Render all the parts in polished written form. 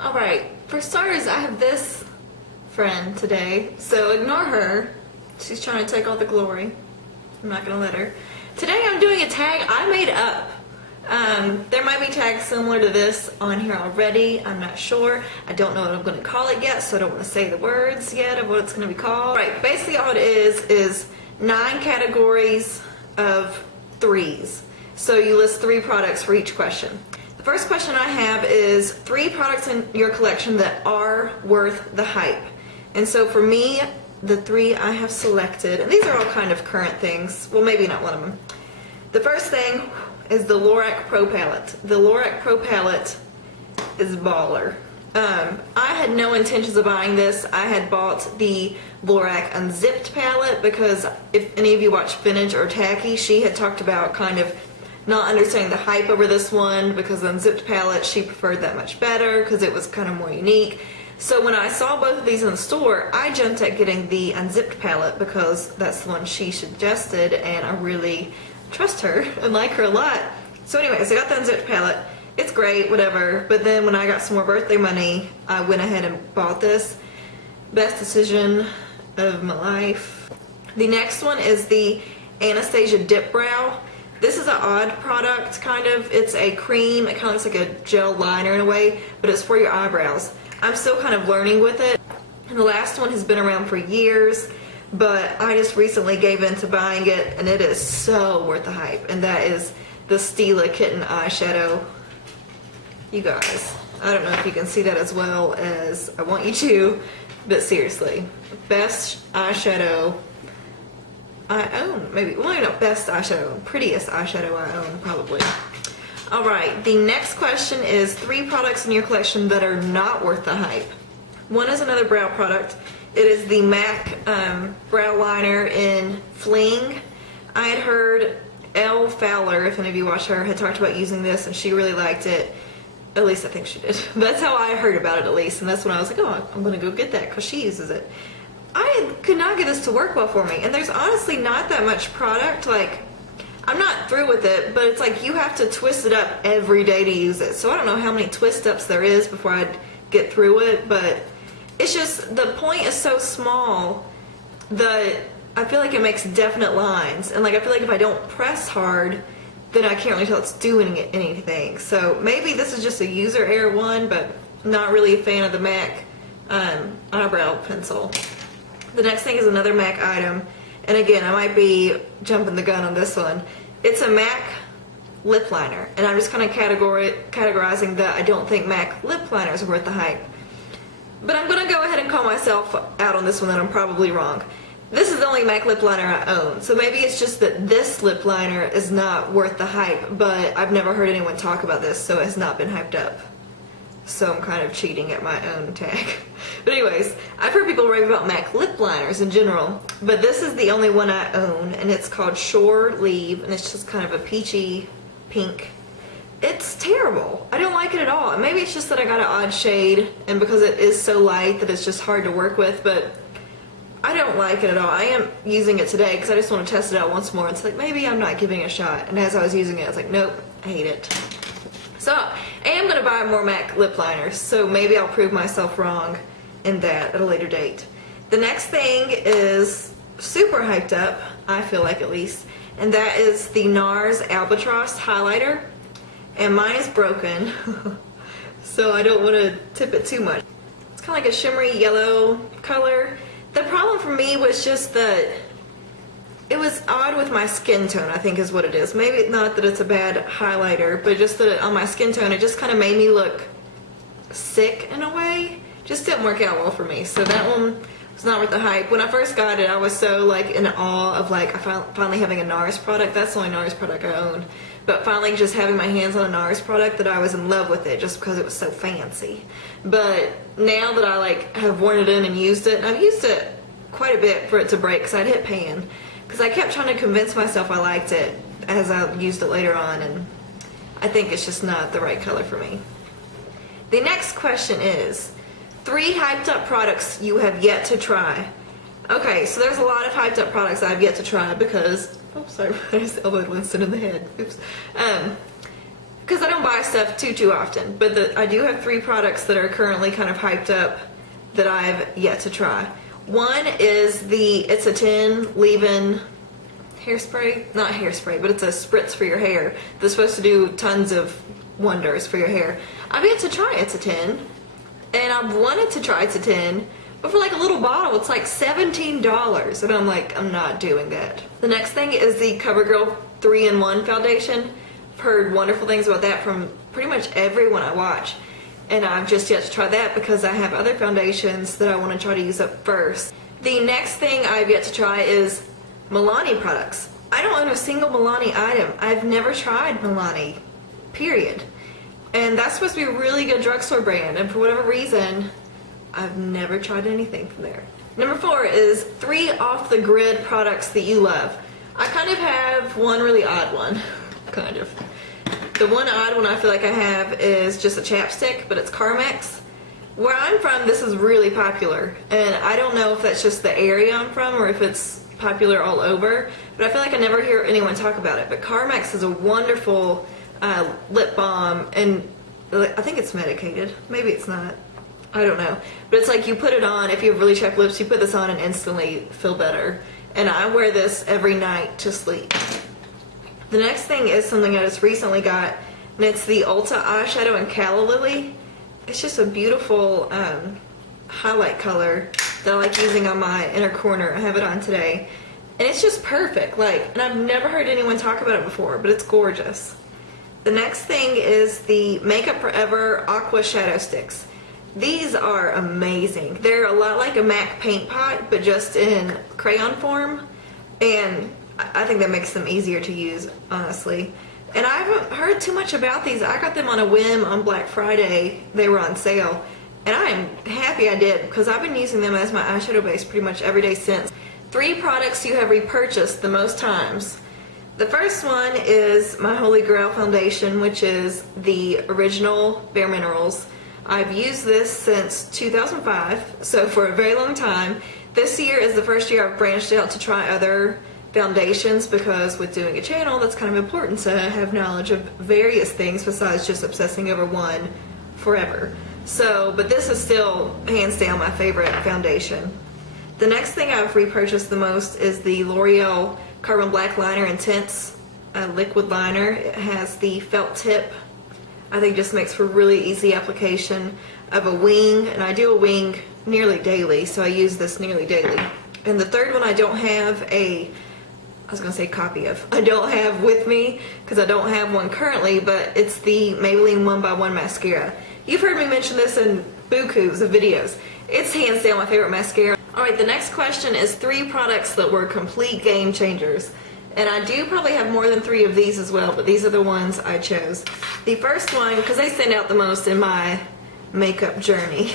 Alright, for starters, I have this friend today, so ignore her. She's trying to take all the glory. I'm not gonna let her. Today I'm doing a tag I made up. There might be tags similar to this on here already. I'm not sure. I don't know what I'm going to call it yet, so I don't want to say the words yet of what it's going to be called. Right, basically all it is 9 categories of 3s. So you list 3 products for each question. The first question I have is 3 products in your collection that are worth the hype. And so for me, the 3 I have selected, and these are all kind of current things. Well, maybe not one of them. The first thing is the Lorac Pro Palette. The Lorac Pro Palette is baller. I had no intentions of buying this. I had bought the Lorac Unzipped palette because if any of you watch Vintage or Tacky, she had talked about kind of not understanding the hype over this one because the Unzipped palette, she preferred that much better because it was kind of more unique. So when I saw both of these in the store, I jumped at getting the Unzipped palette because that's the one she suggested, and I really trust her and like her a lot. So anyways, I got the Unzipped palette. It's great, whatever. But then when I got some more birthday money, I went ahead and bought this. Best decision of my life. The next one is the Anastasia Dip Brow. This is an odd product, kind of. It's a cream. It kind of looks like a gel liner in a way, but it's for your eyebrows. I'm still kind of learning with it. And the last one has been around for years, but I just recently gave in to buying it, and it is so worth the hype. And that is the Stila Kitten eyeshadow. You guys, I don't know if you can see that as well as I want you to, but seriously, best eyeshadow I own. Maybe, well, maybe not best eyeshadow, prettiest eyeshadow I own, probably. Alright, the next question is 3 products in your collection that are not worth the hype. One is another brow product. It is the MAC brow liner in Fling. I had heard Elle Fowler, if any of you watch her, had talked about using this and she really liked it. At least I think she did. That's how I heard about it, at least, and that's when I was like, oh, I'm gonna go get that because she uses it. I could not get this to work well for me, and there's honestly not that much product. Like, I'm not through with it, but it's like you have to twist it up every day to use it. So I don't know how many twist ups there is before I'd get through it, but it's just, the point is so small that I feel like it makes definite lines. And like, I feel like if I don't press hard, then I can't really tell it's doing anything. So maybe this is just a user error one, but I'm not really a fan of the MAC eyebrow pencil. The next thing is another MAC item. And again, I might be jumping the gun on this one. It's a MAC lip liner. And I'm just kind of categorizing that I don't think MAC lip liners are worth the hype. But I'm going to go ahead and call myself out on this one that I'm probably wrong. This is the only MAC lip liner I own. So maybe it's just that this lip liner is not worth the hype, but I've never heard anyone talk about this, so it has not been hyped up. So I'm kind of cheating at my own tag. But anyways, I've heard people rave about MAC lip liners in general, but this is the only one I own, and it's called Shore Leave, and it's just kind of a peachy pink. It's terrible. I don't like it at all. Maybe it's just that I got an odd shade, and because it is so light that it's just hard to work with, but I don't like it at all. I am using it today because I just want to test it out once more. It's like, maybe I'm not giving it a shot. And as I was using it, I was like, nope, I hate it. So I am going to buy more MAC lip liners, so maybe I'll prove myself wrong in that at a later date. The next thing is super hyped up, I feel like at least, and that is the NARS Albatross highlighter. And mine is broken, so I don't want to tip it too much. It's kind of like a shimmery yellow color. The problem for me was just that it was odd with my skin tone, I think is what it is. Maybe not that it's a bad highlighter, but just that on my skin tone, it just kind of made me look sick in a way. Just didn't work out well for me. So that one was not worth the hype. When I first got it, I was so like in awe of like finally having a NARS product. That's the only NARS product I own. But finally just having my hands on a NARS product that I was in love with it just because it was so fancy. But now that I like have worn it in and used it, and I've used it quite a bit for it to break because I'd hit pan. Because I kept trying to convince myself I liked it as I used it later on, and I think it's just not the right color for me. The next question is 3 hyped up products you have yet to try. Okay, so there's a lot of hyped up products I've yet to try because, oh sorry, I just elbowed Winston in the head. Oops. because I don't buy stuff too often. But I do have 3 products that are currently kind of hyped up that I've yet to try. One is it's a 10 leave-in hairspray, not hairspray, but it's a spritz for your hair that's supposed to do tons of wonders for your hair. I've yet to try It's a 10, and I've wanted to try It's a 10, but for like a little bottle it's like $17, and I'm like, I'm not doing that. The next thing is the CoverGirl 3-in-1 foundation. I've heard wonderful things about that from pretty much everyone I watch, and I've just yet to try that because I have other foundations that I want to try to use up first. The next thing I've yet to try is Milani products. I don't own a single Milani item. I've never tried Milani, period. And that's supposed to be a really good drugstore brand, and for whatever reason, I've never tried anything from there. Number 4 is 3 off-the-grid products that you love. I kind of have one really odd one, kind of. The one odd one I feel like I have is just a chapstick, but it's Carmex. Where I'm from, this is really popular, and I don't know if that's just the area I'm from or if it's popular all over, but I feel like I never hear anyone talk about it. But Carmex is a wonderful lip balm, and I think it's medicated. Maybe it's not. I don't know. But it's like you put it on, if you have really chapped lips, you put this on and instantly feel better. And I wear this every night to sleep. The next thing is something I just recently got, and it's the Ulta eyeshadow in Calla Lily. It's just a beautiful highlight color that I like using on my inner corner. I have it on today. And it's just perfect. And I've never heard anyone talk about it before, but it's gorgeous. The next thing is the Makeup Forever Aqua Shadow Sticks. These are amazing. They're a lot like a MAC paint pot, but just in crayon form. And I think that makes them easier to use, honestly. And I haven't heard too much about these. I got them on a whim on Black Friday. They were on sale. And I am happy I did, because I've been using them as my eyeshadow base pretty much every day since. 3 products you have repurchased the most times. The first one is my Holy Grail foundation, which is the original Bare Minerals. I've used this since 2005, so for a very long time. This year is the first year I've branched out to try other foundations, because with doing a channel, that's kind of important to have knowledge of various things besides just obsessing over one forever. But this is still hands down my favorite foundation. The next thing I've repurchased the most is the L'Oreal Carbon Black Liner Intense liquid liner. It has the felt tip. I think it just makes for really easy application of a wing, and I do a wing nearly daily, so I use this nearly daily. And the third one I don't have I don't have with me, because I don't have one currently, but it's the Maybelline 1x1 mascara. You've heard me mention this in bukus of videos. It's hands down my favorite mascara. Alright, the next question is 3 products that were complete game changers. And I do probably have more than 3 of these as well, but these are the ones I chose. The first one, because they stand out the most in my makeup journey.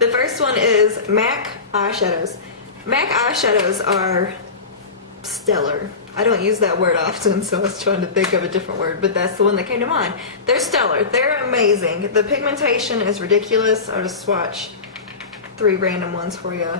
The first one is MAC eyeshadows. MAC eyeshadows are stellar. I don't use that word often, so I was trying to think of a different word, but that's the one that came to mind. They're stellar. They're amazing. The pigmentation is ridiculous. I'll just swatch 3 random ones for you.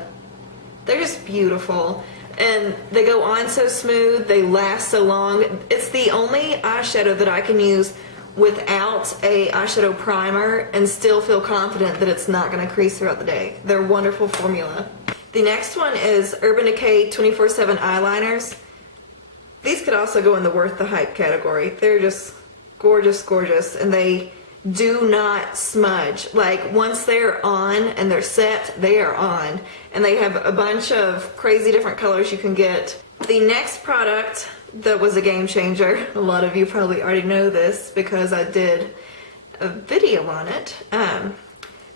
They're just beautiful. And they go on so smooth, they last so long. It's the only eyeshadow that I can use without a eyeshadow primer and still feel confident that it's not going to crease throughout the day. They're a wonderful formula. The next one is Urban Decay 24/7 eyeliners. These could also go in the worth the hype category. They're just gorgeous, gorgeous, and they do not smudge. Once they're on and they're set, they are on. And they have a bunch of crazy different colors you can get. The next product that was a game changer, a lot of you probably already know this because I did a video on it,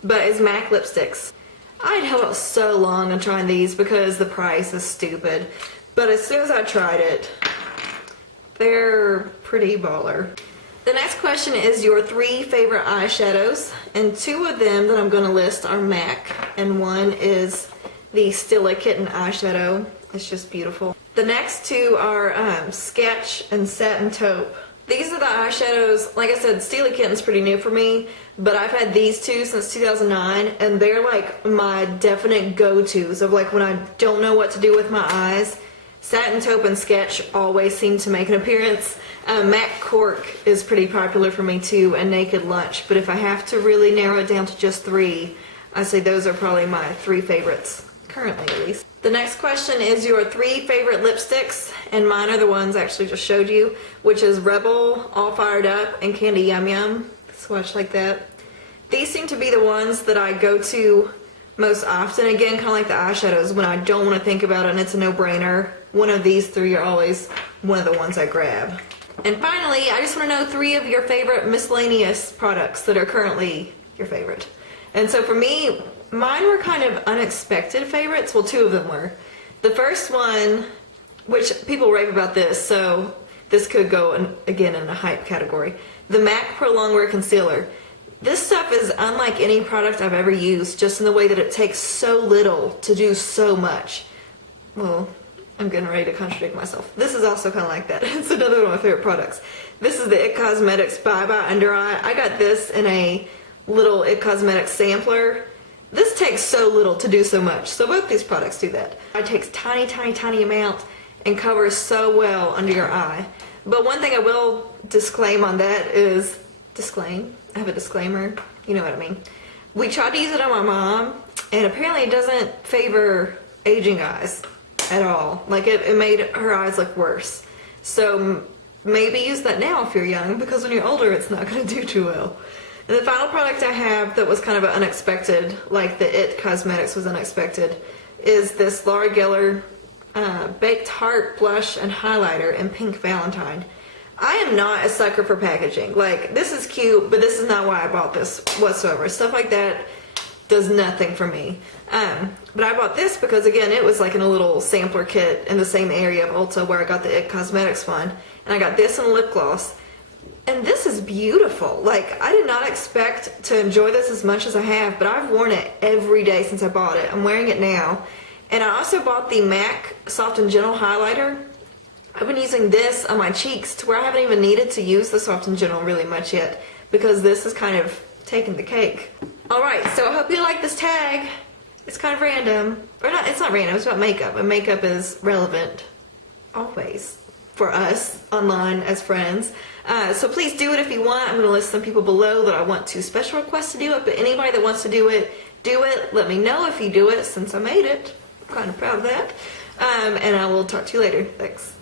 but is MAC lipsticks. I'd held out so long on trying these because the price is stupid. But as soon as I tried it, they're pretty baller. The next question is your 3 favorite eyeshadows, and 2 of them that I'm going to list are MAC, and one is the Stila Kitten eyeshadow. It's just beautiful. The next 2 are Sketch and Satin Taupe. These are the eyeshadows, like I said, Stila Kitten's pretty new for me, but I've had these 2 since 2009, and they're like my definite go-tos of when I don't know what to do with my eyes. Satin Taupe and Sketch always seem to make an appearance. MAC Cork is pretty popular for me too, and Naked Lunch. But if I have to really narrow it down to just 3, I say those are probably my 3 favorites, currently at least. The next question is your 3 favorite lipsticks, and mine are the ones I actually just showed you, which is Rebel, All Fired Up, and Candy Yum Yum. Swatch like that. These seem to be the ones that I go to most often. Again, kind of like the eyeshadows, when I don't want to think about it and it's a no-brainer. One of these 3 are always one of the ones I grab. And finally, I just want to know 3 of your favorite miscellaneous products that are currently your favorite. And so for me, mine were kind of unexpected favorites. Well, 2 of them were. The first one, which people rave about this, so this could go again in the hype category. The MAC Pro Longwear Concealer. This stuff is unlike any product I've ever used, just in the way that it takes so little to do so much. Well, I'm getting ready to contradict myself. This is also kind of like that. It's another one of my favorite products. This is the IT Cosmetics Bye Bye Under Eye. I got this in a little IT Cosmetics sampler. This takes so little to do so much. So both these products do that. It takes tiny, tiny, tiny amount and covers so well under your eye. But one thing I will disclaim on that is, I have a disclaimer, you know what I mean. We tried to use it on my mom, and apparently it doesn't favor aging eyes at all. Like it made her eyes look worse. So maybe use that now if you're young, because when you're older it's not going to do too well. And the final product I have that was kind of unexpected, like the IT Cosmetics was unexpected, is this Laura Geller Baked Heart Blush and Highlighter in Pink Valentine. I am not a sucker for packaging. Like, this is cute, but this is not why I bought this whatsoever. Stuff like that does nothing for me. But I bought this because, again, it was like in a little sampler kit in the same area of Ulta where I got the IT Cosmetics one. And I got this in a lip gloss. And this is beautiful. Like, I did not expect to enjoy this as much as I have, but I've worn it every day since I bought it. I'm wearing it now. And I also bought the MAC Soft and Gentle Highlighter. I've been using this on my cheeks to where I haven't even needed to use the Soft and Gentle really much yet, because this is kind of taking the cake. Alright, so I hope you like this tag. It's kind of random. Or not, it's not random, it's about makeup. And makeup is relevant always for us online as friends. So please do it if you want. I'm going to list some people below that I want to special request to do it, but anybody that wants to do it, do it. Let me know if you do it since I made it. I'm kind of proud of that. And I will talk to you later. Thanks.